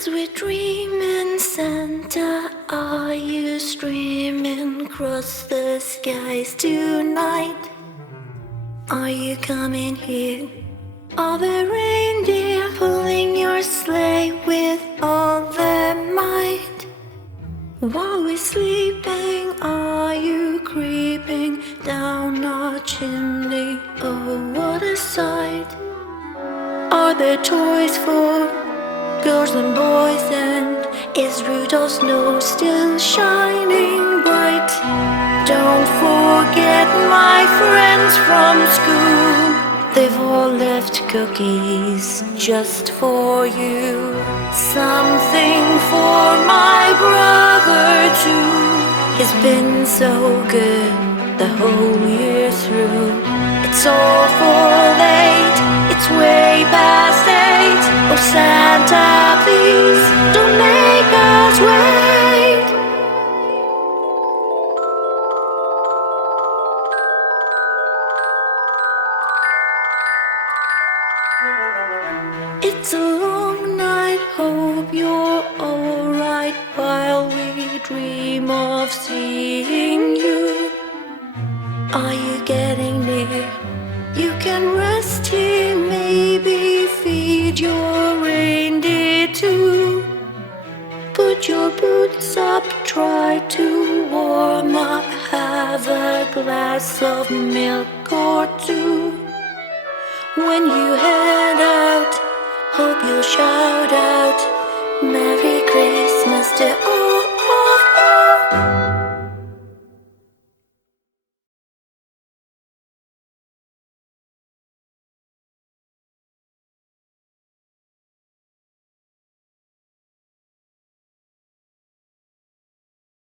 As we're dreaming, Santa, are you streaming across the skies tonight? Are you coming here? Are the reindeer pulling your sleigh with all their might? While we're sleeping, are you creeping down our chimney? Oh, what a sight! Are there toys for girls and boys, and is Rudolph's nose still shining bright? Don't forget my friends from school, they've all left cookies just for you. Something for my brother too. He's been so good the whole year through. It's awful late, it's way past 8. Oh Santa, please don't make us wait. It's a long night, hope you're alright while we dream of seeing you. Are you getting near? You can rest here, maybe feed your reindeer too. Put your boots up, try to warm up, have a glass of milk or two. When you head out, hope you'll shout out, Merry Christmas to all.